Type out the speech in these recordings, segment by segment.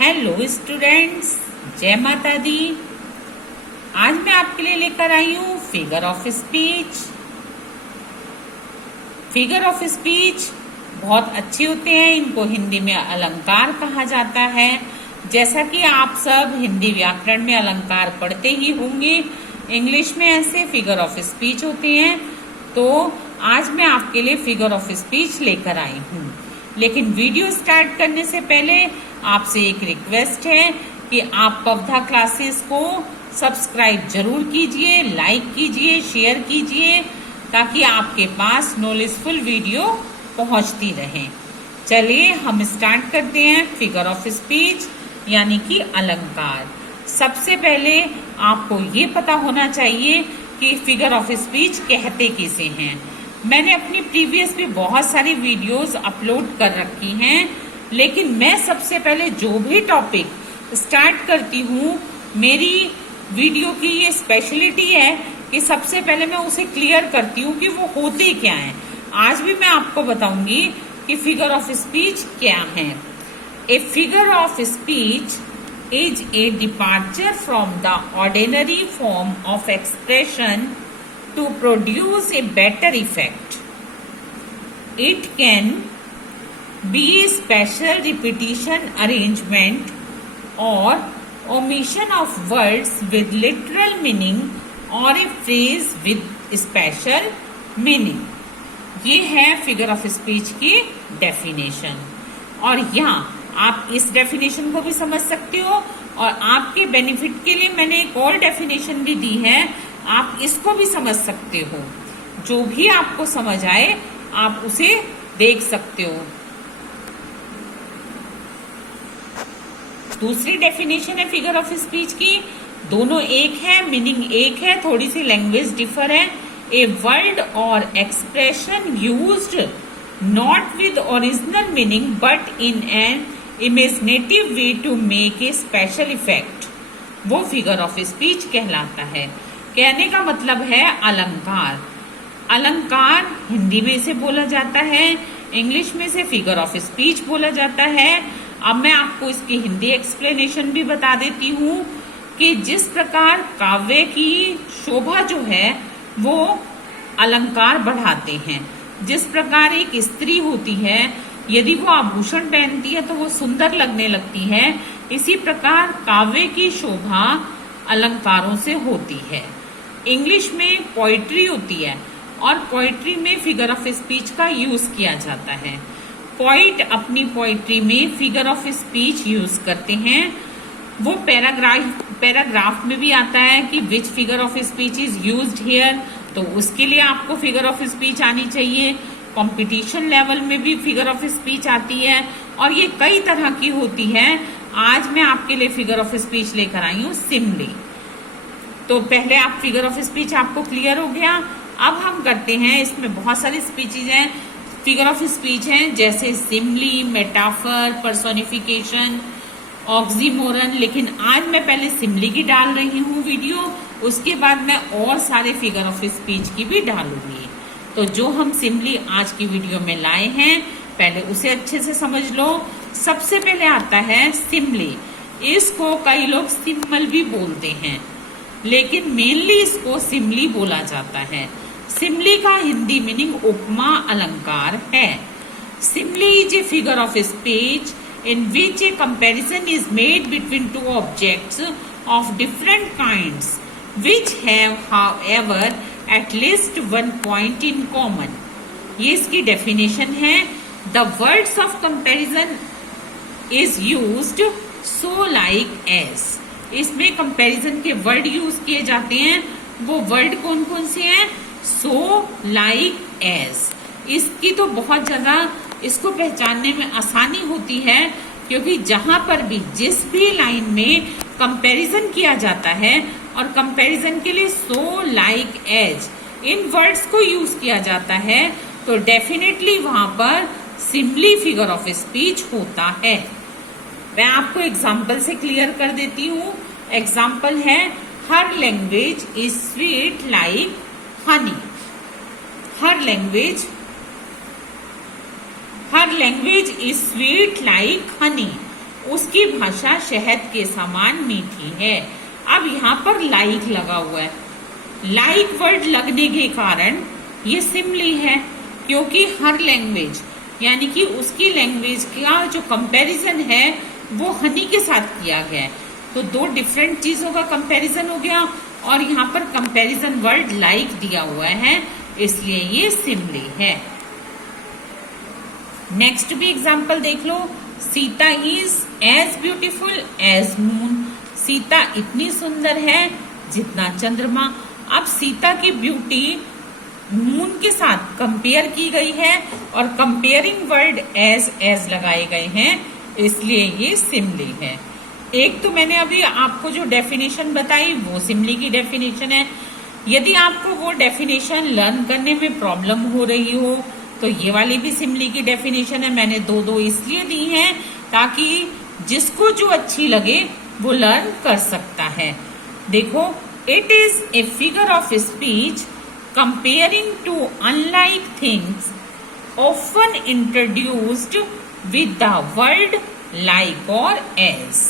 Hello students, जय माता दी। आज मैं आपके लिए लेकर आई हूँ figure of speech. Figure of speech बहुत अच्छे होते हैं, इनको हिंदी में अलंकार कहा जाता है। जैसा कि आप सब हिंदी व्याकरण में अलंकार पढ़ते ही होंगे, इंग्लिश में ऐसे फिगर ऑफ स्पीच होते हैं। तो आज मैं आपके लिए फिगर ऑफ स्पीच लेकर आई हूँ। लेकिन वीडियो स्टार्ट करने से पहले आपसे एक रिक्वेस्ट है कि आप पवधा क्लासेस को सब्सक्राइब जरूर कीजिए, लाइक कीजिए, शेयर कीजिए, ताकि आपके पास नॉलेजफुल वीडियो पहुंचती रहे। चलिए हम स्टार्ट करते हैं फिगर ऑफ स्पीच यानी कि अलंकार। सबसे पहले आपको ये पता होना चाहिए कि फिगर ऑफ स्पीच कहते किसे हैं। मैंने अपनी प्रीवियस भी बहुत सारी वीडियोस अपलोड कर रखी हैं, लेकिन मैं सबसे पहले जो भी टॉपिक स्टार्ट करती हूँ, मेरी वीडियो की ये स्पेशलिटी है कि सबसे पहले मैं उसे क्लियर करती हूँ कि वो होते क्या हैं। आज भी मैं आपको बताऊंगी कि फिगर ऑफ स्पीच क्या है। A figure of speech is a departure from the ordinary form of expression to produce a better effect. It can be a special repetition, arrangement or omission of words with literal meaning or a phrase with special meaning. ये है figure of speech की definition. और यहाँ आप इस definition को भी समझ सकते हो, और आपके बेनिफिट के लिए मैंने एक और डेफिनेशन भी दी है, आप इसको भी समझ सकते हो। जो भी आपको समझ आए आप उसे देख सकते हो। दूसरी डेफिनेशन है फिगर ऑफ स्पीच की, दोनों एक है, मीनिंग एक है, थोड़ी सी लैंग्वेज डिफर है। ए वर्ड और expression used not with original meaning but in an imaginative way to make a special effect, वो फिगर ऑफ स्पीच कहलाता है। कहने का मतलब है अलंकार। अलंकार हिंदी में इसे बोला जाता है, इंग्लिश में से फिगर ऑफ स्पीच बोला जाता है। अब मैं आपको इसकी हिंदी एक्सप्लेनेशन भी बता देती हूँ कि जिस प्रकार काव्य की शोभा जो है वो अलंकार बढ़ाते हैं। जिस प्रकार एक स्त्री होती है, यदि वो आभूषण पहनती है तो वो सुंदर लगने लगती है, इसी प्रकार काव्य की शोभा अलंकारों से होती है। इंग्लिश में पोइट्री होती है और पोइट्री में फिगर ऑफ स्पीच का यूज किया जाता है। पोइट अपनी पोइट्री में फिगर ऑफ स्पीच यूज करते हैं। वो पैराग्राफ में भी आता है कि which figure of speech is used here, तो उसके लिए आपको फिगर ऑफ स्पीच आनी चाहिए। कंपटीशन लेवल में भी फिगर ऑफ स्पीच आती है, और ये कई तरह की होती है। आज मैं आपके लिए फिगर ऑफ स्पीच लेकर आई हूँ सिमली। तो पहले आप फिगर ऑफ स्पीच आपको क्लियर हो गया। अब हम करते हैं, इसमें बहुत सारी स्पीचेज हैं, फिगर ऑफ स्पीच हैं, जैसे सिमली, मेटाफर, पर्सोनिफिकेशन, ऑक्सीमोरन। लेकिन आज मैं पहले सिमली की डाल रही हूँ वीडियो, उसके बाद मैं और सारे फिगर ऑफ स्पीच की भी डालूंगी। तो जो हम सिमली आज की वीडियो में लाए हैं, पहले उसे अच्छे से समझ लो। सबसे पहले आता है सिमली। इसको कई लोग सिम्मल भी बोलते हैं, लेकिन मेनली इसको सिमली बोला जाता है। सिमली का हिंदी मीनिंग उपमा अलंकार है। Simile is a figure of speech in which a comparison is made between two objects of different kinds which have however at least one point in common. ये इसकी डेफिनेशन है। The words of comparison is used so like as. इसमें comparison के word use किए जाते हैं। वो word कौन कौन से हैं? so, like, as. इसकी तो बहुत ज्यादा इसको पहचानने में आसानी होती है, क्योंकि जहां पर भी जिस भी लाइन में कंपैरिजन किया जाता है और कंपैरिजन के लिए सो, लाइक, एज इन वर्ड्स को यूज किया जाता है, तो डेफिनेटली वहां पर सिमली फिगर ऑफ स्पीच होता है। मैं आपको एग्जाम्पल से क्लियर कर देती हूँ। एग्जाम्पल है, her language is sweet like honey. Her language is sweet like honey. उसकी भाषा शहद के समान मीठी है। अब यहाँ पर लाइक लगा हुआ है। लाइक वर्ड लगने के कारण ये सिमली है, क्योंकि हर लैंग्वेज यानी कि उसकी लैंग्वेज का जो कंपैरिजन है वो हनी के साथ किया गया है। तो दो डिफरेंट चीजों का कंपैरिजन हो गया और यहाँ पर कंपैरिजन वर्ड लाइक दिया हुआ है, इसलिए ये सिमली है। नेक्स्ट भी एग्जाम्पल देख लो। Sita is as beautiful as moon. Sita इतनी सुंदर है जितना चंद्रमा। अब सीता की ब्यूटी मून के साथ कंपेयर की गई है और कंपेयरिंग वर्ड एज लगाए गए हैं, इसलिए ये सिमली है। एक तो मैंने अभी आपको जो डेफिनेशन बताई वो सिमली की डेफिनेशन है। यदि आपको वो डेफिनेशन लर्न करने में प्रॉब्लम हो रही हो तो ये वाली भी सिमली की डेफिनेशन है। मैंने दो दो इसलिए दी हैं ताकि जिसको जो अच्छी लगे वो लर्न कर सकता है। देखो, it is a figure of speech comparing two unlike things often introduced with the word like or as।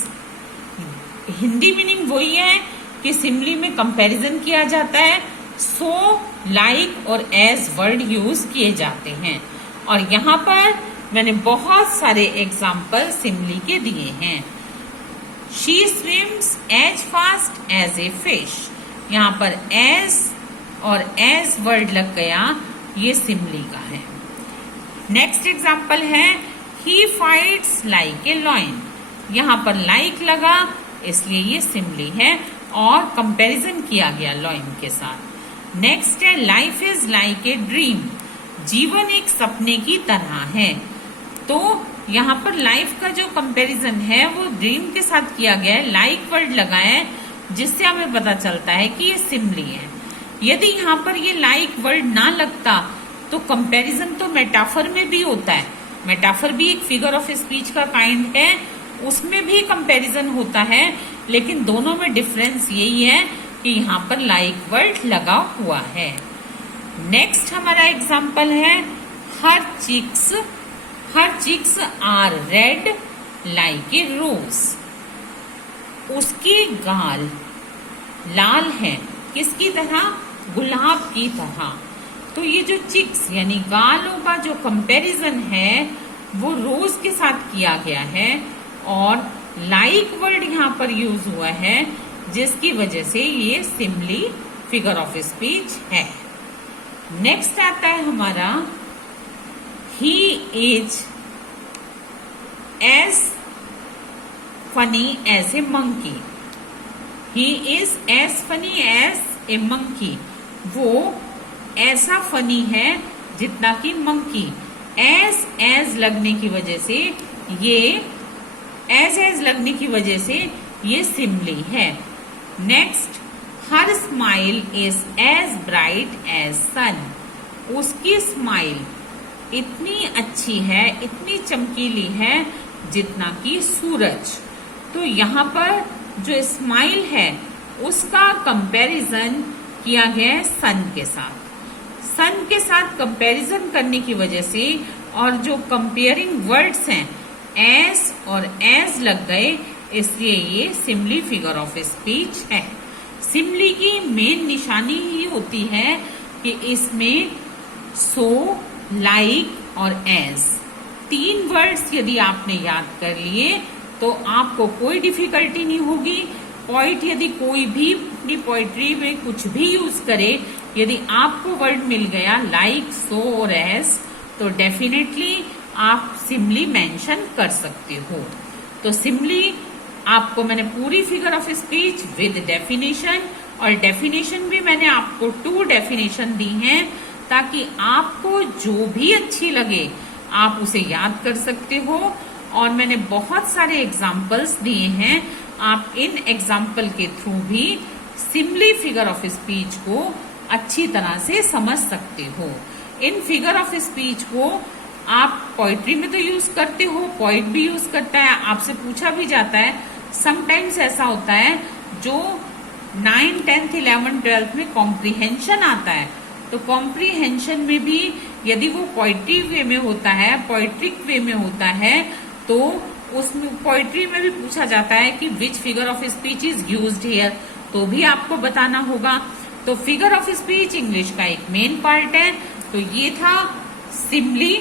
Hindi meaning वही है कि सिमली में कंपैरिजन किया जाता है, सो लाइक और एज वर्ड यूज किए जाते हैं। और यहाँ पर मैंने बहुत सारे एग्जाम्पल सिमली के दिए हैं। She swims as fast as a fish. यहाँ पर एज और एज वर्ड लग गया, ये सिमली का है। नेक्स्ट एग्जाम्पल है ही फाइट्स लाइक ए लॉयन। यहाँ पर लाइक लगा इसलिए ये सिमली है और कंपैरिजन किया गया लॉयन के साथ। नेक्स्ट है life is like a dream. जीवन एक सपने की तरह है। तो यहाँ पर लाइफ का जो कंपैरिजन है वो ड्रीम के साथ किया गया है, लाइक वर्ड लगा है, जिससे हमें पता चलता है कि ये सिमली है। यदि यहाँ पर ये लाइक वर्ड ना लगता तो कंपैरिजन तो मेटाफर में भी होता है। मेटाफर भी एक फिगर ऑफ स्पीच का काइंड है, उसमें भी कंपैरिजन होता है, लेकिन दोनों में डिफरेंस यही है कि यहाँ पर लाइक वर्ड लगा हुआ है। नेक्स्ट हमारा एग्जाम्पल है her cheeks are red like a rose. उसके गाल लाल है, किसकी तरह? गुलाब की तरह। तो ये जो चिक्स यानी गालों का जो कंपैरिजन है वो रोज के साथ किया गया है और लाइक वर्ड यहाँ पर यूज हुआ है, जिसकी वजह से ये सिमली फिगर ऑफ स्पीच है। नेक्स्ट आता है हमारा he is as funny as a monkey. He is as funny as a monkey. वो ऐसा फनी है जितना कि मंकी। एज लगने की वजह से ये एज लगने की वजह से ये सिमली है। Next her smile is as bright as sun. उसकी स्माइल इतनी अच्छी है, इतनी चमकीली है जितना कि सूरज। तो यहाँ पर जो स्माइल है उसका कंपैरिजन किया गया है सन के साथ। सन के साथ कंपैरिजन करने की वजह से और जो कंपेयरिंग वर्ड्स हैं एस और एज लग गए, इसलिए ये सिमली फिगर ऑफ स्पीच है। सिमली की मेन निशानी ही होती है कि इसमें सो, लाइक और एज तीन वर्ड्स यदि आपने याद कर लिए तो आपको कोई डिफिकल्टी नहीं होगी। पोइट यदि कोई भी अपनी पोइट्री में कुछ भी यूज करे, यदि आपको वर्ड मिल गया लाइक, सो और एज, तो डेफिनेटली आप सिमली मेंशन कर सकते हो। तो सिमली आपको मैंने पूरी figure of speech with definition, और डेफिनेशन भी मैंने आपको 2 डेफिनेशन दी हैं ताकि आपको जो भी अच्छी लगे आप उसे याद कर सकते हो। और मैंने बहुत सारे एग्जाम्पल्स दिए हैं, आप इन एग्जाम्पल के थ्रू भी सिमली फिगर ऑफ स्पीच को अच्छी तरह से समझ सकते हो। इन फिगर ऑफ स्पीच को आप पोइट्री में तो यूज करते हो, पोइट भी यूज करता है, आपसे पूछा भी जाता है। समटाइम्स ऐसा होता है जो 9, 10, 11, 12 में कॉम्प्रीहेंशन आता है, तो कॉम्प्रीहेंशन में भी यदि वो पोइट्री वे में होता है, पोइट्रिक वे में होता है, तो उसमें पोइट्री में भी पूछा जाता है कि which figure of speech is used here, तो भी आपको बताना होगा। तो फिगर ऑफ स्पीच इंग्लिश का एक मेन पार्ट है। तो ये था सिमली,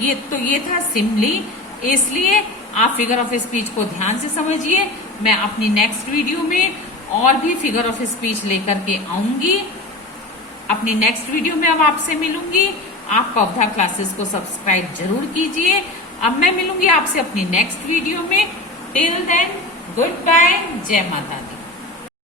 ये था सिमली, इसलिए आप फिगर ऑफ स्पीच को ध्यान से समझिए। मैं अपनी नेक्स्ट वीडियो में और भी फिगर ऑफ स्पीच लेकर के आऊंगी। अपनी नेक्स्ट वीडियो में अब आपसे मिलूंगी। आप पवधा क्लासेस को सब्सक्राइब जरूर कीजिए। अब मैं मिलूंगी आपसे अपनी नेक्स्ट वीडियो में। टिल देन गुड बाय, जय माता दी।